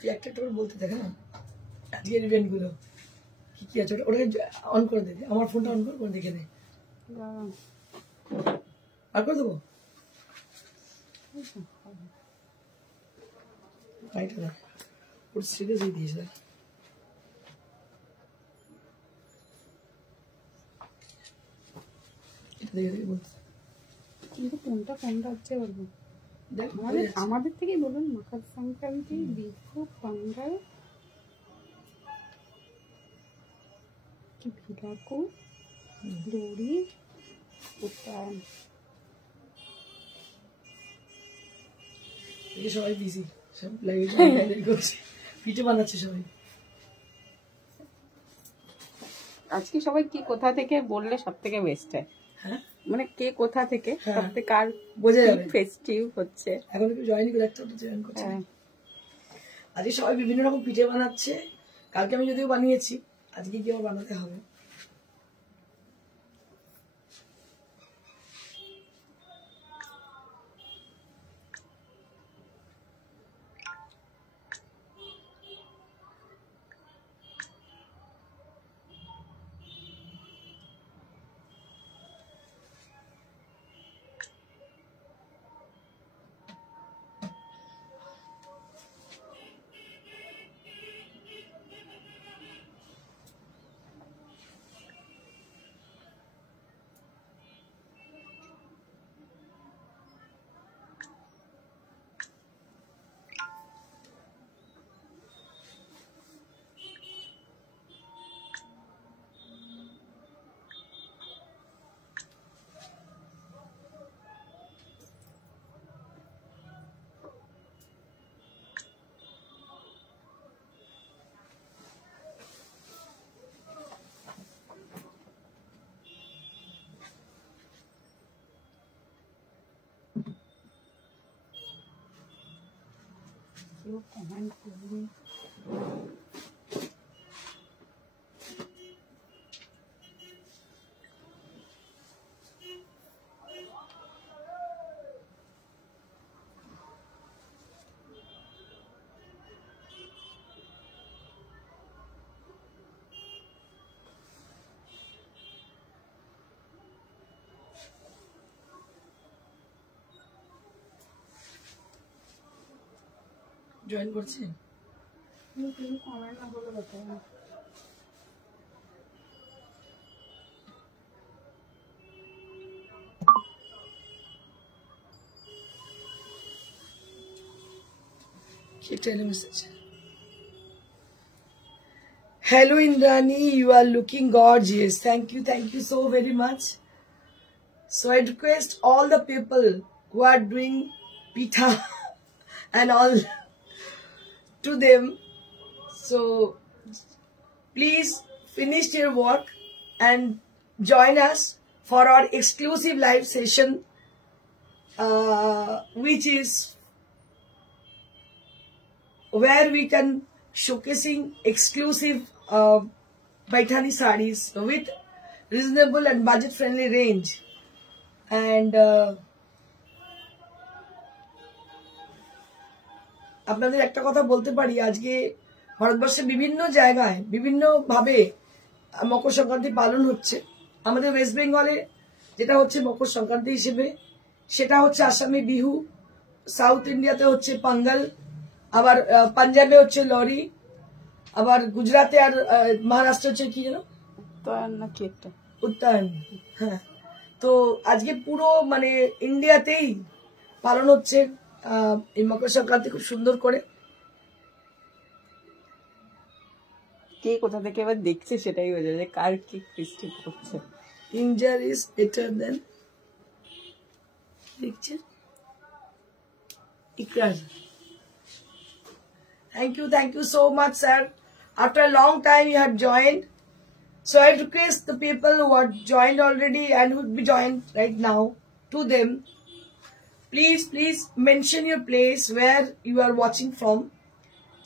তুই একটা করে বলতে দেখ না আজকের ইভেন্ট গুলো কি কি আছে ওটাকে অন করে দে আমার ফোনটা অন করে দেখে নে আর করে দেবো রাইট না ওর সিরিয়াসই দিয়েছে এটা দেখে দেখে বলতে কিন্তু কোনটা হচ্ছে বলবো আমাদের থেকে বলুন মকর সংক্রান্তি বিহু পোঙ্গল কি ভিলাকু লোহড়ি উত্তরায়ণ এই সবাই বিজি সব লাগে করছে পিঠে বানাচ্ছে সবাই আজকে সবাই কি কোথা থেকে বললে সব থেকে বেস্ট হয় হ্যাঁ মানে কে কোথা থেকে সব থেকে আর বোঝা যাবে ফেস্টিভ হচ্ছে এখন একটু জয়েন করে একটা জয়েন করছে আজকে সবাই বিভিন্ন রকম পিঠে বানাচ্ছে কালকে আমি যদিও বানিয়েছি আজকে কি আবার বানাতে হবে কমেন্ট করবে জয়েন করছে কমেন্ট না বলে बताओ keep telling message hello Indrani you are looking gorgeous thank you so very much so I request all the people who are doing pitha and all to them so please finish your work and join us for our exclusive live session which is where we can showcasing exclusive Paithani sarees with reasonable and budget friendly range and আপনাদের একটা কথা বলতে পারি আজকে ভারতবর্ষের বিভিন্ন জায়গায় বিভিন্ন ভাবে মকর সংক্রান্তি পালন হচ্ছে আমাদের ওয়েস্ট বেঙ্গলে যেটা হচ্ছে মকর সংক্রান্তি হিসেবে সেটা হচ্ছে আসামে বিহু সাউথ ইন্ডিয়াতে হচ্ছে পোঙ্গল আবার পাঞ্জাবে হচ্ছে লোহড়ি আবার গুজরাটে আর মহারাষ্ট্রে হচ্ছে কি জানো উত্তরায়ণ না কি একটা উত্তরায়ণ হ্যাঁ তো আজকে পুরো মানে ইন্ডিয়াতেই পালন হচ্ছে এই মকর সংক্রান্তি খুব সুন্দর করে কে কোথা থেকে এবার দেখছে সেটাই বোঝা যায় কার কি ফেস্টিভ করছে India is better than দেখছে Ikrar thank you so much sir after a long time you have joined so I request the people who are joined already and would be joined right now to them please mention your place where you are watching from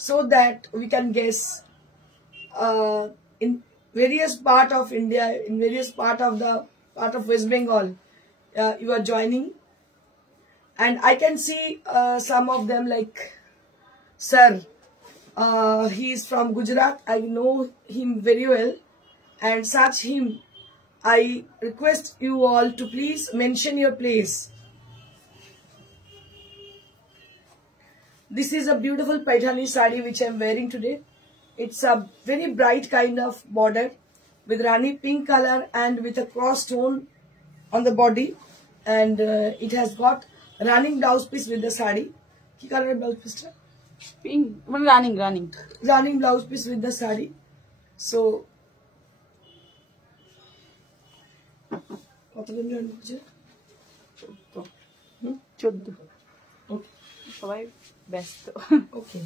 so that we can guess in various part of India in various part of West Bengal you are joining and I can see some of them like sir He is from Gujarat. I know him very well, and such him, I request you all to please mention your place. This is a beautiful Paithani sari which I am wearing today. It's a very bright kind of border with Rani pink color and with a cross tone on the body, and it has got running blouse piece with the sari. Ki color blouse piece? Pink. Running blouse piece with the sari. So, কতদিন জয়েন করছে? 14 Okay. সবাই ব্যস্ত। Okay.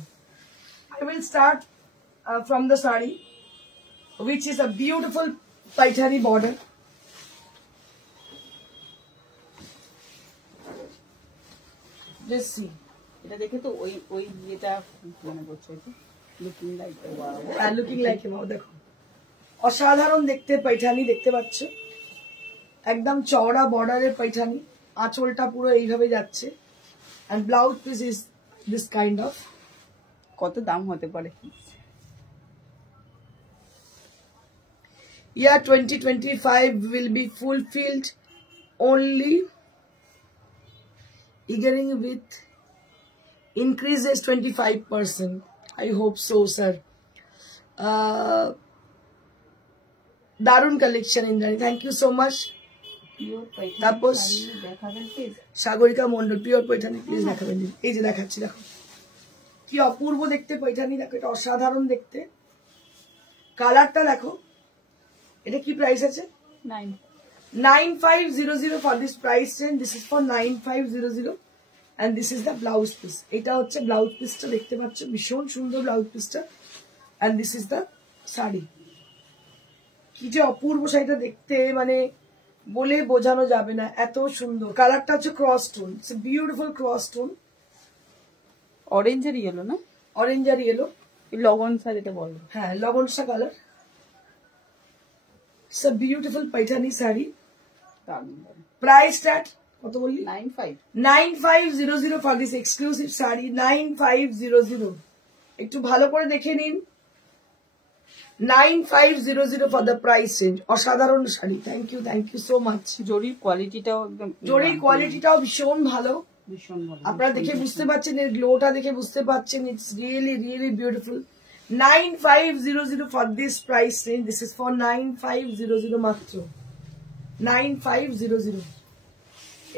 I will start from the sari, which is a beautiful Paithani border. Just see. এটা দেখে তো ওই যেটা মনে করছে looking like wow, looking like wow. দেখো অসাধারণ দেখতে পাইঠানি দেখতে পাচ্ছ, একদম চওড়া বর্ডারের পাইঠানি, আঁচলটা পুরো এইভাবে যাচ্ছে, and blouse piece is this kind of. কত দাম হতে পারে? Year 2025 will be fulfilled only beginning with increases 25%. I hope so, sir. Darun collection, Indrani. Thank you so much. তারপর সাগরিকা মন্ডল পিওর পৈঠানি প্লিজ দেখাবেন। এই যে দেখাচ্ছি, দেখো কি অপূর্ব দেখতে পৈঠানি, দেখো এটা অসাধারণ দেখতে, কালারটা দেখো। এটা কি প্রাইস আছে? 9500 for this price range. This is for 9500 and this is the blouse piece. এটা হচ্ছে ব্লাউজ পিসটা, দেখতে পাচ্ছ ভীষণ সুন্দর ব্লাউজ পিসটা, and this is the sari. কি যে অপূর্ব শাড়িটা দেখতে, মানে বলে বোঝানো যাবে না, এত সুন্দর। কালারটা হচ্ছে cross tone, it's a beautiful cross tone, orange আর ইয়েলো না? অরেঞ্জ আর ইয়েলো, লগনসা যেটা বলো। হ্যাঁ লগনসা কালার। It's a beautiful Paithani sari. Price start কত বললি? 9500 ফর দিস এক্সক্লুসিভ শাড়ি। 9500, একটু ভালো করে দেখে নিন। 9500 ফর দ্য প্রাইস রেঞ্জ। অসাধারণ sari. Thank you so much. জরির কোয়ালিটিটাও একদম, জরির কোয়ালিটিটাও ভীষণ ভালো, ভীষণ ভালো। আপনারা দেখে বুঝতে পারছেন, এর গ্লোটা দেখে বুঝতে পারছেন। It's really really beautiful. 9500 for this price range. This is for 9500 মাত্র। 9500।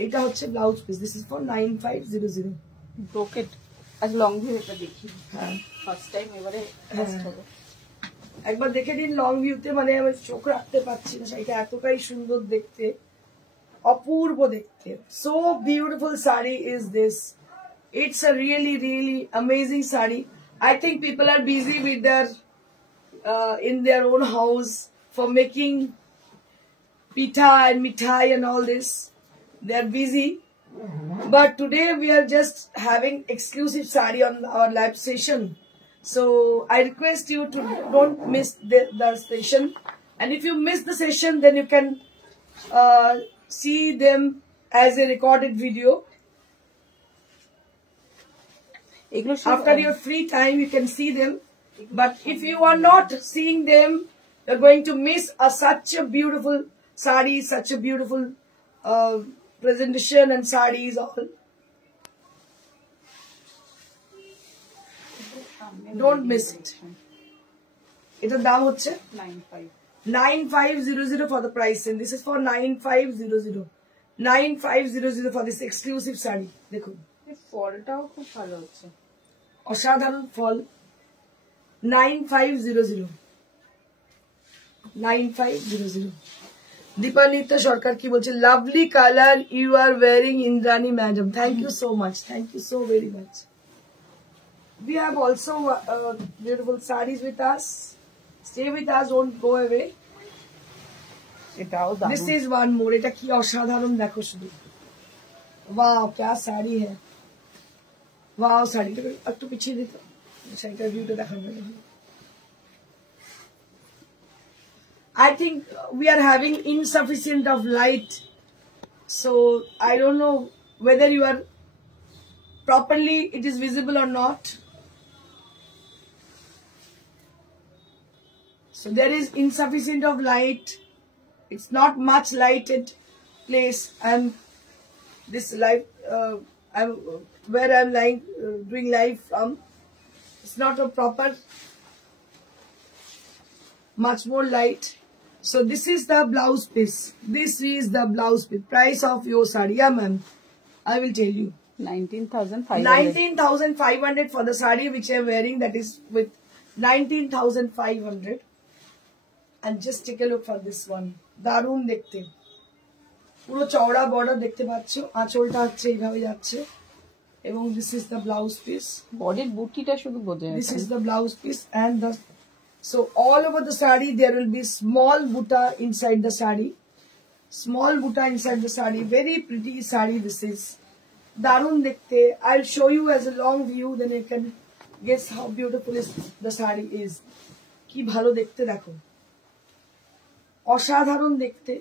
এটা হচ্ছে blouse piece. This is for 9500। ব্রোকেট। আজ লং ভিউ এটা দেখি। হ্যাঁ ফার্স্ট টাইম, এবারে ফার্স্ট হবে। একবার দেখে দিন লং ভিউতে, মানে আমি চোখ রাখতে পারছি না, এটা এতটাই সুন্দর দেখতে, অপূর্ব দেখতে। So beautiful sari is this. It's a really really amazing sari. I think people are busy with their in their own house for making pita and mithai and all this. They are busy, but today we are just having exclusive sari on our live session. So I request you to don't miss the session, and if you miss the session, then you can see them as a recorded video. After your free time, you can see them. But if you are not seeing them, you're going to miss such a beautiful sari, such a beautiful presentation and saris all. Don't miss it. Etar daam hocche 9500 for the price, and this is for 9500. 9500 for this exclusive sari. Dekhun. ফলটাও খুব ভালো হচ্ছে, অসাধারণ ফল। 9500। 9500। দীপানিতা সরকার কি বলছে? Lovely colour you are wearing Indrani madam. Thank you so much, thank you so very much. We have also beautiful sarees with us. Stay with us, don't go away. এটাও দারুণ। This is one more. এটা কি অসাধারণ দেখো শুধু। वाह क्या साड़ी है। वाह साड़ी একটু পিছিয়ে দিত, শাড়িটার ভিউটা দেখানো যাবে। I think we are having insufficient of light, so I don't know whether you are properly, it is visible or not. So there is insufficient of light. It's not much lighted place, and this live where I'm lying doing live from, it's not a proper much more light. So this is the blouse piece. This is the blouse piece. Price of your sari, yeah ma'am, I will tell you. 19,500. 19,500 for the sari which I'm wearing. That is with 19,500. And just take a look for this one. দারুণ দেখতে, পুরো চওড়া বর্ডার দেখতে পাচ্ছ, আঁচলটা হচ্ছে এইভাবে যাচ্ছে, এবং this is the blouse piece. বডির বুটিটা শুধু বোঝা যাচ্ছে। This is the blouse piece, and the so all over the sari there will be small butta inside the sari. Small butta inside the sari. Very pretty sari this is. দারুণ দেখতে. I'll show you as a long view, then you can guess how beautiful is the sari is. কি ভালো দেখতে দেখো, অসাধারণ দেখতে.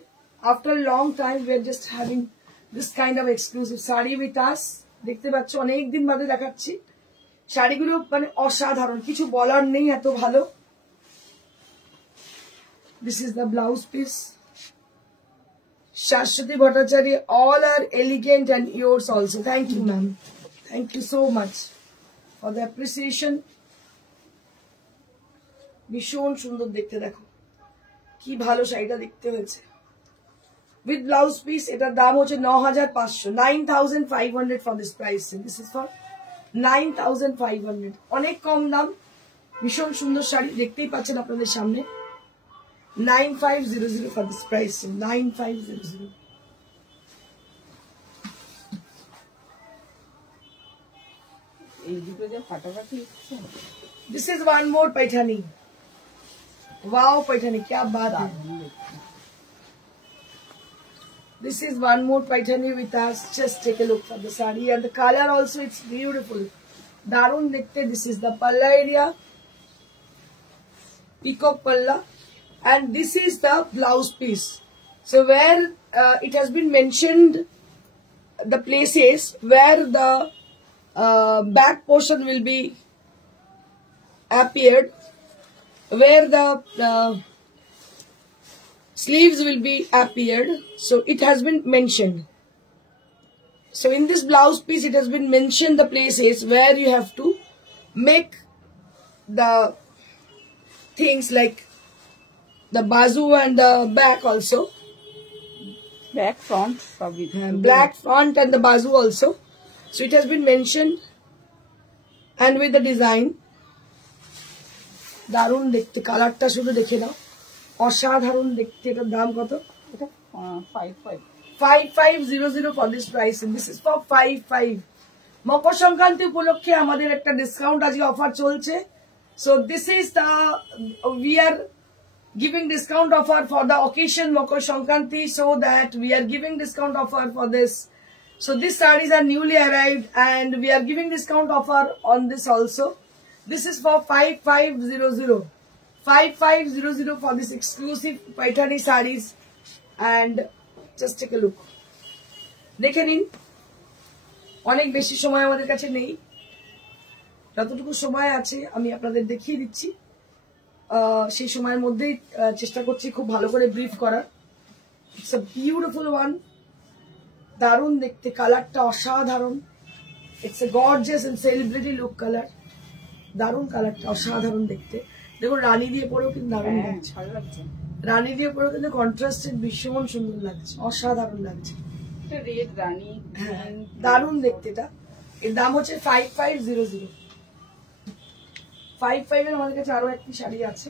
After a long time we are just having this kind of exclusive sari with us. দেখতে পাচ্ছ অনেক দিন বাদে দেখাচ্ছি শাড়িগুলো, মানে অসাধারণ, কিছু বলার নেই, এত ভালো. This is the blouse piece. Shashwati Bhattacharya, all are elegant and yours also. Thank you ma'am. Thank you so much for the appreciation. ভীষণ সুন্দর দেখতে দেখো, কি ভালো শাড়িটা দেখতে হয়েছে with blouse piece. এটার দাম হচ্ছে 9,500, 9,500 for this price. This is for 9,500. অনেক কম দাম, ভীষণ সুন্দর শাড়ি দেখতেই পাচ্ছেন আপনাদের সামনে. 9,500 for this price. 9,500. এই দুটো যা ফাটাফাটি হচ্ছে। This is one more paithani. Wow, paithani, kya baat hai. This is one more paithani with us. Just take a look for the sari, and the color also, it's beautiful. Darun dekhte. This is the palla area, peacock palla, and this is the blouse piece. So where it has been mentioned the places where the back portion will be appeared, where the sleeves will be appeared. So it has been mentioned. So in this blouse piece it has been mentioned the places where you have to make the things like the bazu and the back also. Back, front, Black front and the bazu also. So it has been mentioned, and with the design. দারুণ দেখতে, কালারটা শুধু দেখে নাও, অসাধারণ দেখতে. এটার দাম কত? এটা 5500 for this price, and this is for 55. মকর সংক্রান্তি উপলক্ষে আমাদের একটা ডিসকাউন্ট আজকে অফার চলছে. So this is the we are giving discount offer for the occasion Makar Sankranti, so that we are giving discount offer for this. So these sarees are newly arrived, and we are giving discount offer on this also. This is for 5500. 5500 for this exclusive Paithani sarees. And just take a look. দেখে নিন, অনেক বেশি সময় আমাদের কাছে নেই, যতটুকু সময় আছে আমি আপনাদের দেখিয়ে দিচ্ছি. সেই সময়ের মধ্যেই চেষ্টা করছি খুব ভালো করে ব্রিফ করার. It's a beautiful one. দারুণ দেখতে, কালারটা অসাধারণ. It's a gorgeous and celebrity look colour. দারুণ কালারটা, অসাধারণ দেখতে. দেখুন রানী দিয়ে পরেও কিন্তু দারুণ লাগছে. রানী দিয়ে পরেও কিন্তু কন্ট্রাস্টেড ভীষণ সুন্দর লাগছে, অসাধারণ লাগছে. রেড রানী, হ্যাঁ দারুণ দেখতে. এটা এর দাম হচ্ছে 5500. 55 এর আমাদের কাছে আরো একটি শাড়ি আছে.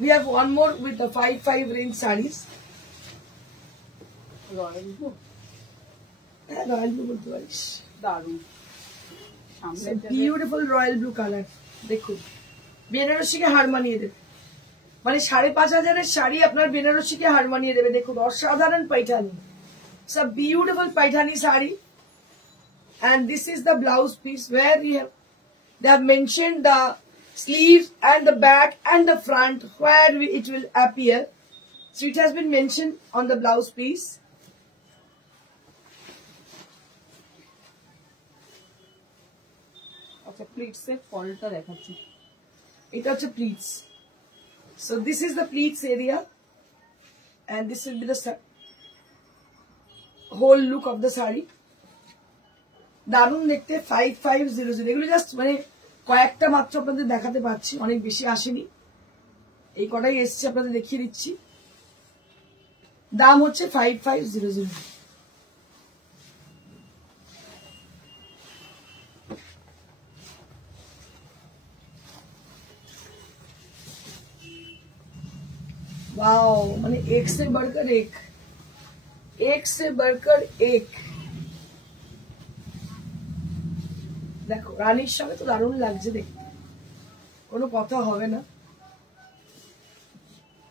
We have one more with the 55 range sarees. Royal blue, হ্যাঁ রয়্যাল ব্লু বলতে পারিস. দারুণ, বিউটিফুল রয়্যাল ব্লু কালার. দেখুন বেনারসিকে হার মানিয়ে দেবে, মানে 5,500 শাড়ি আপনার বেনারসিকে হার মানিয়ে দেবে. দেখুন অসাধারণ Paithani. It's a beautiful paithani saree, and this is the blouse piece where they have mentioned the sleeves and the back and the front where it will appear. So it has been mentioned on the blouse piece. আচ্ছা প্লিটস এর ফলটা দেখাচ্ছি. এটা হচ্ছে pleats. So this is the pleats area, and this will be the whole look of the saree. দারুণ দেখতে 5500 এগুলো জাস্ট মানে কয়েকটা মাত্র আপনাদের দেখাতে পাচ্ছি, অনেক বেশি আসেনি, এই কটাই এসছে আপনাদের দেখিয়ে দিচ্ছি। দাম হচ্ছে 5500। वाओ মানে एक से बढ़कर एक से बढ़कर एक। দেখো রানীর সঙ্গে তো দারুণ লাগছে দেখতে, কোনো কথা হবে না।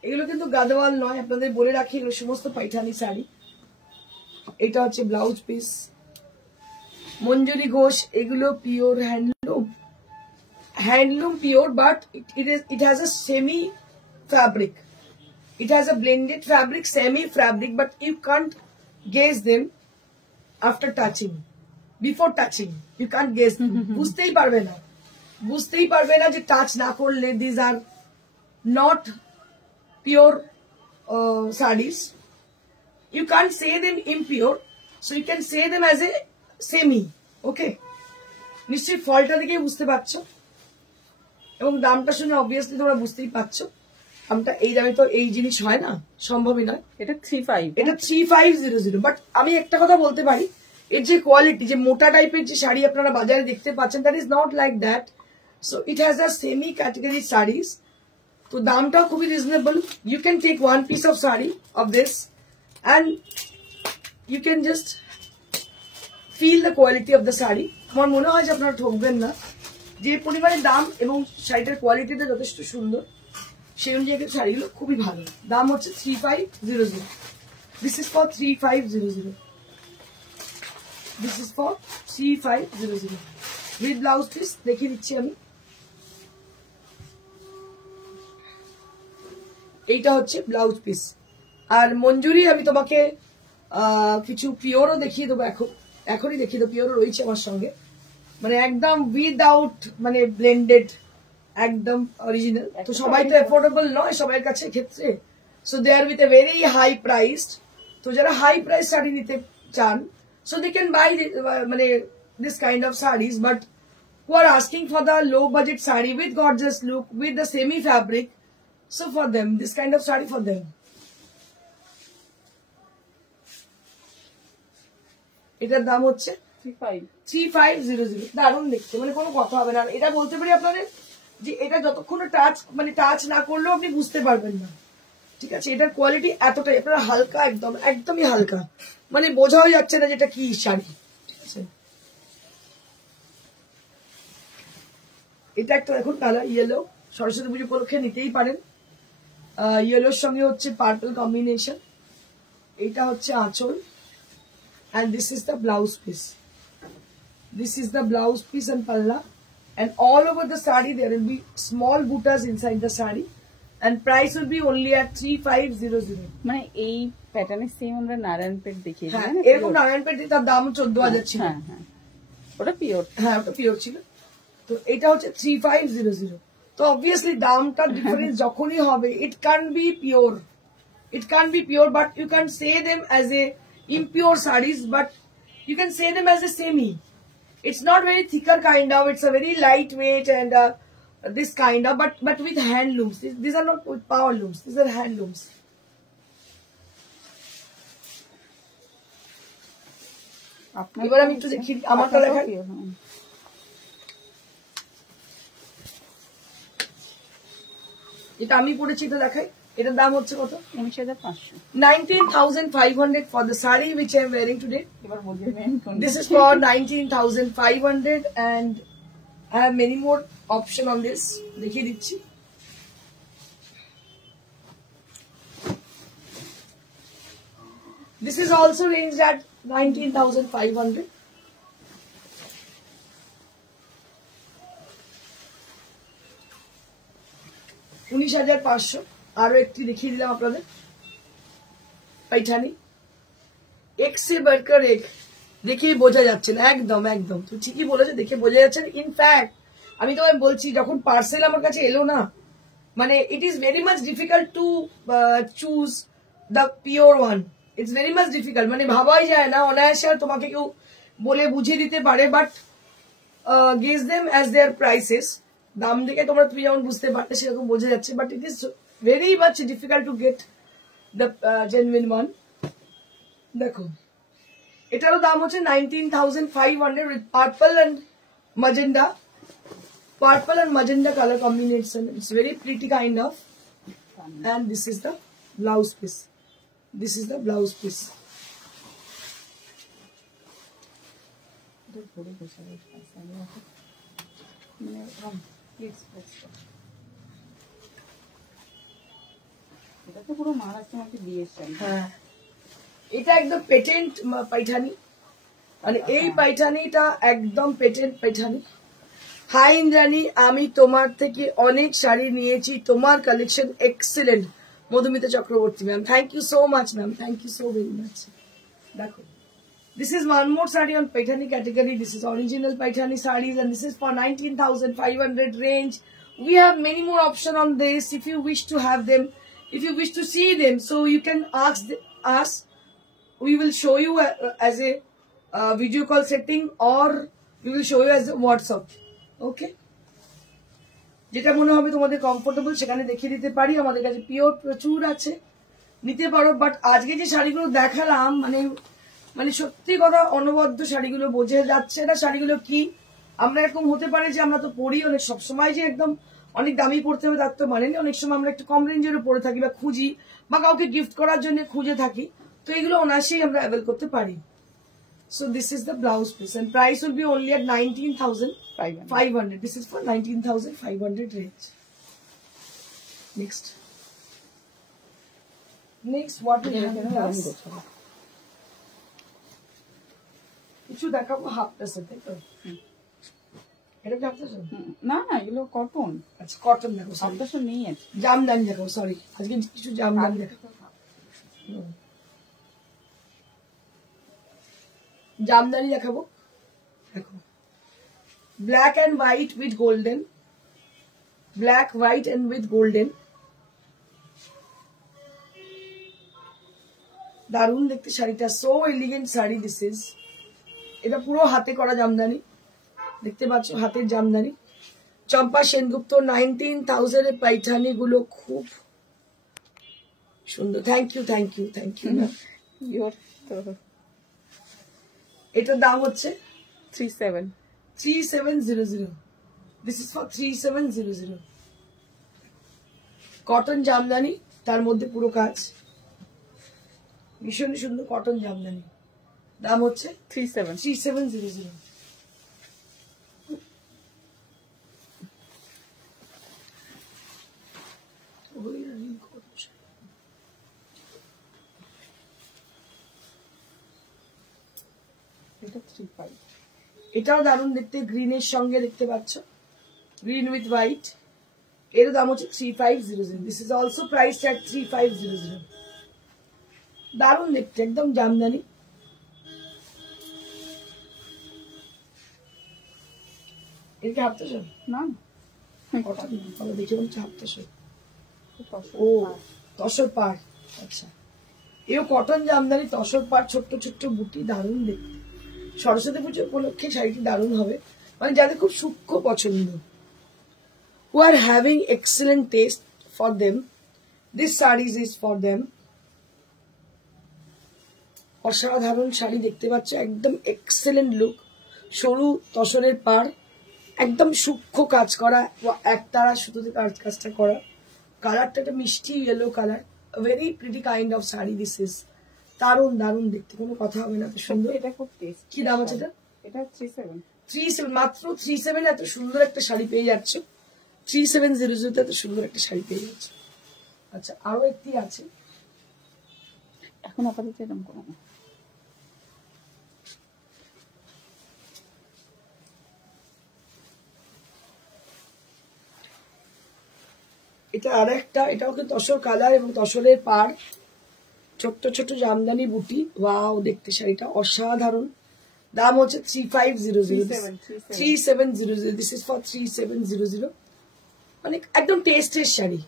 এগুলো কিন্তু গাদওয়াল নয়, আপনাদের বলে রাখি, এগুলো সমস্ত পাইঠানি শাড়ি। এটা হচ্ছে ব্লাউজ পিস, মঞ্জুরি ঘোষ, এগুলো pure handloom pure, but it has a semi fabric. It has a blended fabric, semi fabric, but you can't guess them after touching. Before touching, you can't guess them. বুঝতেই পারবে না যে টাচ না করলে these are not pure sarees. You can't say them impure, so you can say them as a semi. Okay, নিশ্চয়ই ফলটা দেখে বুঝতে পারছো, এবং দামটা শুনে অবভিয়াসলি তোমরা বুঝতেই পারছো। আমটা এই দামে তো এই জিনিস হয় না, সম্ভবই নয়। এটা 3500। বাট আমি একটা কথা বলতে পারি, এর যে কোয়ালিটি, যে মোটা টাইপের যে শাড়ি আপনারা বাজারে দেখতে পাচ্ছেন, that is not like that. So it has a semi category saris, তো দামটাও খুবই reasonable. You can take one piece of sari of this and you can just feel the quality of the sari. আমার মনে হয় যে আপনারা ঠকবেন না, যে পরিমাণে দাম এবং শাড়িটার কোয়ালিটিটা যথেষ্ট সুন্দর, সেই অনুযায়ী শাড়িগুলো খুবই ভালো। দাম হচ্ছে 3500। This is for 3500। This is for 3500 with blouse piece. দেখিয়ে দিচ্ছি আমি, এইটা হচ্ছে ব্লাউজ পিস। আর মঞ্জুরি আমি তোমাকে কিছু পিওরও দেখিয়ে দেবো, এখনই দেখিয়ে দেবো। পিওরও রয়েছে আমার সঙ্গে, মানে একদম উইদাউট মানে ব্লেন্ডেড, একদম অরিজিনাল। তো সবাই তো এফোর্ডেবল নয় সবার কাছে ক্ষেত্রে, so they are with a very high priced. তো যারা হাই প্রাইস শাড়ি নিতে চান, সো দে ক্যান বাই মানে this kind of saris, but who are asking for the low budget sari with gorgeous look with the semi fabric, so for them this kind of sari for them. এটার দাম হচ্ছে 3500। দারুণ দেখতে, মানে কোনো কথা হবে না। এটা বলতে পারি আপনাদের যে এটা যতক্ষণ টাচ না করলেও আপনি বুঝতে পারবেন না, ঠিক আছে। এটার কোয়ালিটি এতটাই, আপনারা হালকা, একদমই হালকা, মানে বোঝাও যাচ্ছে না যেটা কি শাড়ি, ঠিক আছে। এটা একটা দেখুন কালার ইয়েলো, সরস্বতী পুজো উপলক্ষে নিতেই পারেন। ইয়েলোর সঙ্গে হচ্ছে পার্পল কম্বিনেশন। এইটা হচ্ছে আঁচল, and this is the blouse piece. This is the blouse piece and palla, and all over the saree there will be small buttas inside the saree, and price will be only at 3500. মানে এই প্যাটার্নের সেম আমরা নারায়ণপেট দেখিয়েছি, হ্যাঁ এরকম নারায়ণপেটে তার দাম 14000 ছিল। হ্যাঁ ওটা পিওর, হ্যাঁ ওটা পিওর ছিল। তো এটা হচ্ছে 3500। তো অবভিয়াসলি দামটা ডিফারেন্স যখনই হবে, it can't be pure, but you can say them as a impure sarees, but you can say them as a semi. It's not very thicker kind of, it's a very lightweight and this kind of, but with handlooms. These are not with power looms, these are handlooms. এবার আমি একটু দেখি আমারটা দেখাই। এটা আমি পড়েছি, এটা দেখাই। এটার দাম হচ্ছে কত? 19,500 for the saree which I am wearing today. This is for 19,500 and I have many more option on this. দেখিয়ে দিচ্ছি। This is also ranged at 19,500. $19,500 আরো একটি দেখিয়ে দিলাম আপনাদের, পাইঠানি। এক সে বাড়কর এক, দেখেই বোঝা যাচ্ছে না, একদম তুই ঠিকই বলেছো, দেখে বোঝা যাচ্ছে। ইনফ্যাক্ট আমি তোমায় বলছি, যখন পার্সেল আমার কাছে এলো না, মানে it is very much difficult to choose the pure one. It's very much difficult. মানে ভাবাই যায় না অনায়াসে তোমাকে কেউ বলে বুঝিয়ে দিতে পারে, but guess them as their prices. দাম দেখে তুমি যেমন বুঝতে পারতে সেরকম বোঝা যাচ্ছে, but it is very much difficult to get the genuine one. দেখো এটারও দাম হচ্ছে 19,500 with purple and magenta. Purple and magenta color combination. It's very pretty kind of. And this is the blouse piece. This is the blouse piece. এটা একদম পেটেন্ট পাইঠানি, মানে এই পাইঠানিটা একদম পেটেন্ট পাইঠানি। হাই ইন্দ্রাণী, আমি তোমার থেকে অনেক শাড়ি নিয়েছি, তোমার collection excellent. Madhumita Chakraborty ma'am, thank you so much ma'am, thank you so very much. দেখো this is one more saree on Paithani category. This is original Paithani sarees and this is for 19,500 range. We have many more options on this if you wish to have them, if you wish to see them, so you can ask us. We will show you as a video call setting or we will show you as a WhatsApp. Okay, যেটা মনে হবে তোমাদের কমফোর্টেবল সেখানে দেখিয়ে দিতে পারি। আমাদের কাছে পিওর প্রচুর আছে, নিতে পারো। বাট আজকে যে শাড়িগুলো দেখালাম মানে সত্যি কথা অনবদ্য শাড়িগুলো বোঝা যাচ্ছে না শাড়িগুলো কি। আমরা এরকম হতে পারে যে আমরা তো পরি অনেক, সবসময় যে একদম অনেক দামি পড়তে হবে তার তো মানে নেই। অনেক সময় আমরা একটু কম রেঞ্জেরও পরে থাকি বা খুঁজি বা কাউকে গিফট করার জন্য খুঁজে থাকি, তো এগুলো অনায়াসেই আমরা অ্যাভেল করতে পারি। So this is the blouse piece and price will be only at 19,500. This is for 19,500 range. Next what we have? কিছু দেখাবো হাফটার সাথে তো এটা দেখাচ্ছ না না, এগুলো কটন। আচ্ছা কটন দেখো, হাফটার সাথে নেই আছে। জামদানি দেখো, সরি আজকে কিছু জামদানি দেখো। জামদানি দেখাবো, দেখো black and white with golden, black white and with golden. দারুণ দেখতে শাড়িটা, so elegant sari this is. এটা পুরো হাতে করা জামদানি, দেখতে পাচ্ছ হাতের জামদানি। চম্পা সেনগুপ্ত 19,000 এর পাইঠানি গুলো খুব সুন্দর। Thank you thank you thank you. এটার দাম হচ্ছে 3700। This is for 3700। Cotton jamdani, তার মধ্যে পুরো কাজ, ভীষণ সুন্দর কটন জামদানি। দাম হচ্ছে 3700। এটাও দারুণ দেখতে, গ্রিনের সঙ্গে দেখতে পাচ্ছ, গ্রিন উইথ হোয়াইট। এর দাম হচ্ছে 3500। This is also price at 3500। দারুণ দেখতে, একদম জামদানি। এদিকে হাফতেছ না, দেখে বলছে হাফতেছ। ও তসর পাড়, আচ্ছা এও কটন জামদানি, তসর পাড়, ছোট্ট ছোট্ট বুটি, দারুণ দেখতে। সরস্বতী পুজো উপলক্ষে শাড়িটি দারুণ হবে, মানে যাদের খুব সূক্ষ্ম পছন্দ, who are having excellent taste for them, this sarees is for them. অসাধারণ শাড়ি দেখতে পাচ্ছ, একদম এক্সেলেন্ট লুক, সরু তসরের পাড়, একদম সূক্ষ্ম কাজ করা, একতারা সুতোতে কাজটা করা। কালারটা একটা মিষ্টি yellow colour, very pretty kind of sari this is. দারুণ দারুণ দেখতে, কোনো কথা হবে না, এত সুন্দর। এটা খুব টেস্ট। কি দাম আছে এটা? এটা 37 মাত্র 37 এত সুন্দর একটা শাড়ি পেয়ে যাচ্ছে। 3700 এত সুন্দর একটা শাড়ি পেয়ে যাচ্ছে। আচ্ছা আরো একটি আছে, এখন আপাতত এরকম করো না। এটা আর একটা, এটাও কিন্তু তসর কালার এবং তসরের পাড়, ছোট্ট ছোট্ট জামদানি বুটি। ওয়াও দেখতে শাড়িটা অসাধারণ। দাম হচ্ছে 3500। 3700। This is for 3700। মানে একদম টেস্টের শাড়ি,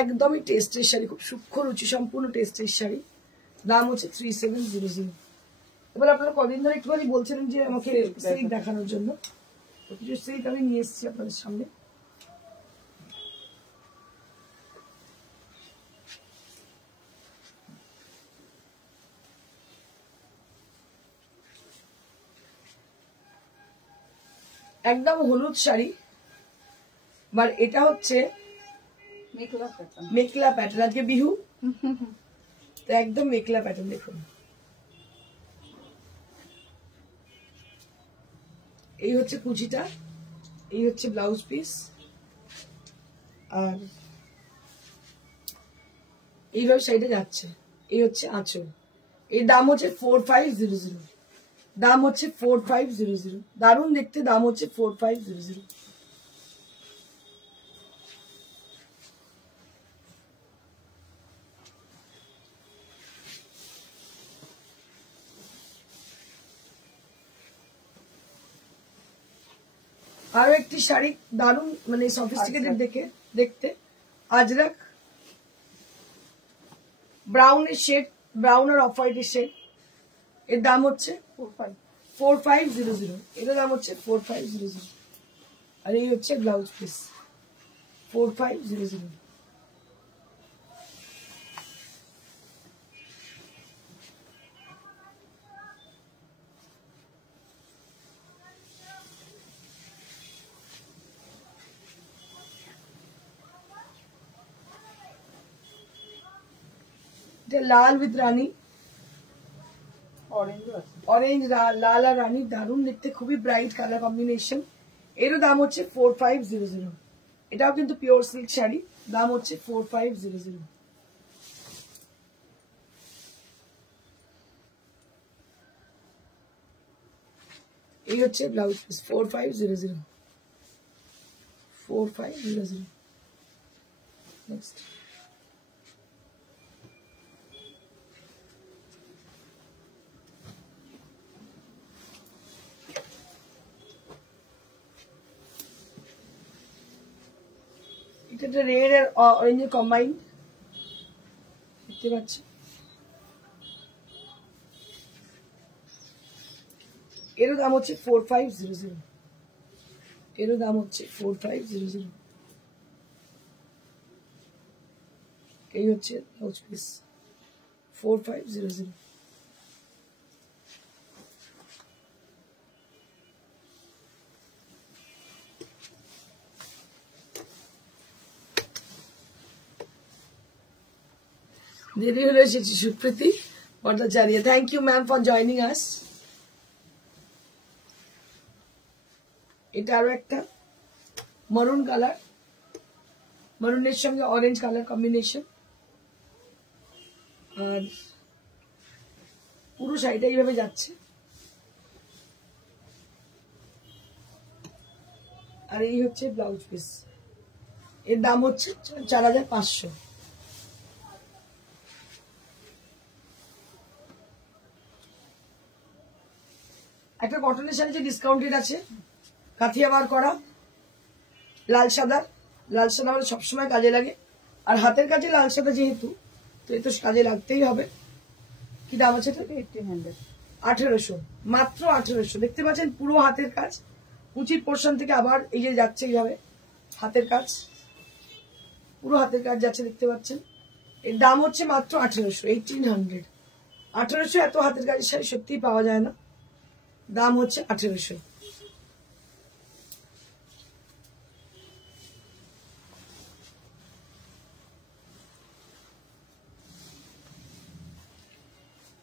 একদমই টেস্টের শাড়ি, খুব সূক্ষ্ম রুচি সম্পূর্ণ টেস্টের শাড়ি। দাম হচ্ছে 3700। এবার আপনারা কদিন ধরে একটুখানি বলছিলেন যে আমাকে সিল্ক দেখানোর জন্য, তো কিছু সিল্ক আমি নিয়ে এসেছি আপনাদের সামনে। একদম হলুদ শাড়ি, আর এটা হচ্ছে মেখলা প্যাটার্ন, আজকে বিহু তো একদম মেখলা প্যাটার্ন। দেখুন এই হচ্ছে কুচিটা, এই হচ্ছে ব্লাউজ পিস, আর এইভাবে সাইডে যাচ্ছে, এই হচ্ছে আঁচল। এই দাম হচ্ছে 4500, দাম হচ্ছে 4500, দারুণ দেখতে, দাম হচ্ছে 4500। আরো একটি শাড়ি দারুণ মানে সফিস্টিকেটেড দেখতে, আজরাক ব্রাউনের শেড, ব্রাউন আর অফ হোয়াইটের শেড। এর দাম হচ্ছে 4500, এটার দাম হচ্ছে 4500, আর এই হচ্ছে ব্লাউজ পিস 4500। লাল উইথ রানী, অরেঞ্জ লাল আর রানী, দারুণ দেখতে, খুবই ব্রাইট কালার কম্বিনেশন। এরও দাম হচ্ছে 4500। এটাও কিন্তু পিওর সিল্ক শাড়ি, দাম হচ্ছে 4500। এই হচ্ছে ব্লাউজ পিস 4500, 4500। নেক্সট এটা রেড আর অরেঞ্জ কম্বাইন, দেখতে পাচ্ছেন। এরও দাম হচ্ছে 4500, এরও দাম হচ্ছে 4500। এই হচ্ছে ব্লাউজ পিস 4500। দেরি হলে এসেছি Supriti Bhattacharya, thank you ma'am for joining us. এটা আরো একটা মারুন কালার, মারুনের সঙ্গে অরেঞ্জ কালার কম্বিনেশন, আর পুরো শাড়িটা এইভাবে যাচ্ছে, আর এই হচ্ছে ব্লাউজ পিস। এর দাম হচ্ছে 4500। একটা কটনের শাড়ি যে ডিসকাউন্টেড আছে, কাথিয়া বার করা, লাল সাদা, লাল সাদা আমাদের সবসময় কাজে লাগে, আর হাতের কাজে লাল সাদা যেহেতু, তো এই তো কাজে লাগতেই হবে। কি দাম আছে এটা? 1800, মাত্র 1800। দেখতে পাচ্ছেন পুরো হাতের কাজ, কুচির পোর্শন থেকে আবার এই যে যাচ্ছে এইভাবে হাতের কাজ, পুরো হাতের কাজ যাচ্ছে, দেখতে পাচ্ছেন। এর দাম হচ্ছে মাত্র 1800, 1800। 1800 এত হাতের কাজের শাড়ি সত্যিই পাওয়া যায় না, দাম হচ্ছে 1800।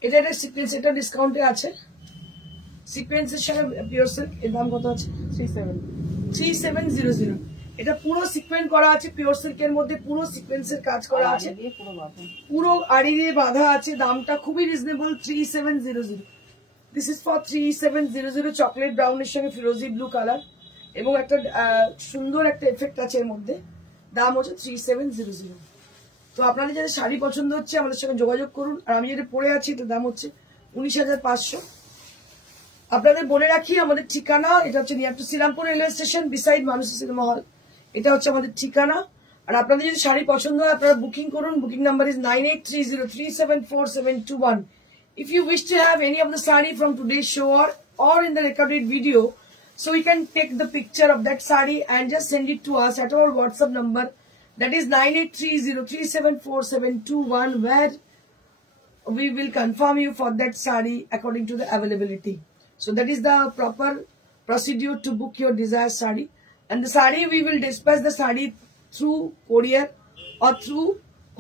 এটা একটা সিকোয়েন্স, এটা ডিসকাউন্টে আছে, সিকোয়েন্সের সাথে পিওর সিল্ক। এর দাম কত আছে? 3700। এটা পুরো সিকোয়েন্স করা আছে, পিওর সিল্কের মধ্যে পুরো সিকোয়েন্সের কাজ করা আছে, পুরো আড়ি দিয়ে বাঁধা আছে। দামটা খুবই reasonable, 3700। This is for 3700। Chocolate ব্রাউনের সঙ্গে ফিরোজি ব্লু কালার, এবং একটা সুন্দর একটা এফেক্ট আছে এর মধ্যে। দাম হচ্ছে 3700। তো আপনাদের যাদের শাড়ি পছন্দ হচ্ছে আমাদের সঙ্গে যোগাযোগ করুন। আর আমি যেটা পরে আছি এটার দাম হচ্ছে 19500। আপনাদের বলে রাখি আমাদের ঠিকানা, এটা হচ্ছে near to Srirampur railway station, beside Manasi cinema hall. এটা হচ্ছে আমাদের ঠিকানা। আর আপনাদের যদি শাড়ি পছন্দ হয় আপনারা বুকিং করুন। Booking number is 9830374721. If you wish to have any of the sari from today's show or in the recorded video, so you can take the picture of that sari and just send it to us at our WhatsApp number, that is 9830374721, where we will confirm you for that sari according to the availability. So that is the proper procedure to book your desired sari. And the sari, we will dispatch the sari through courier or through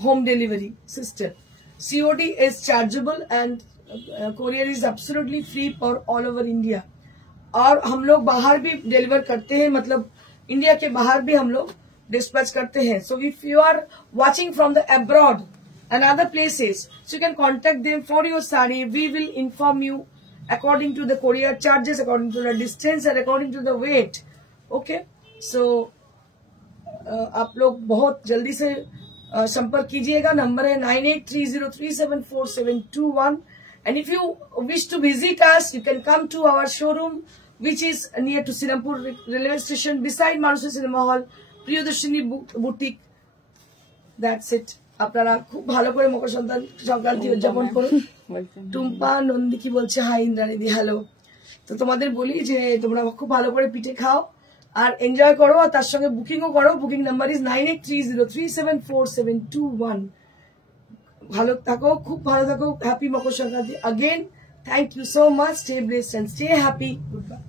home delivery system. COD is chargeable and courier is absolutely free for all over India. और हम लोग बाहर भी डिलीवर करते हैं, मतलब इंडिया के बाहर भी हम लोग डिस्पैच करते हैं. So if you are watching from the abroad and other places, so you can contact them for your sari. We will inform you according to the courier charges, according to the distance and according to the weight. Okay, so आप लोग बहुत जल्दी से संपर्क कीजिएगा. नंबर है 9830374721. And if you wish to visit us, you can come to our showroom, which is near to Sinampur railway station, beside Manushi Cinema Hall, Priyadarshini Boutique. That's it. আপনারা খুব ভালো করে মকর সংক্রান্তি উদযাপন করুন. টুম্পা নন্দী কি বলছে? Hi Indranidhi, hello. তো তোমাদের বলি যে তোমরা খুব ভালো করে পিঠে খাও আর এনজয় করো, আর তার সঙ্গে বুকিংও করো. Booking number is 9830374721. ভালো থাকো, খুব ভালো থাকো. হ্যাপি Makar Sankranti. Again, thank you so much. Stay blessed and stay happy. Goodbye.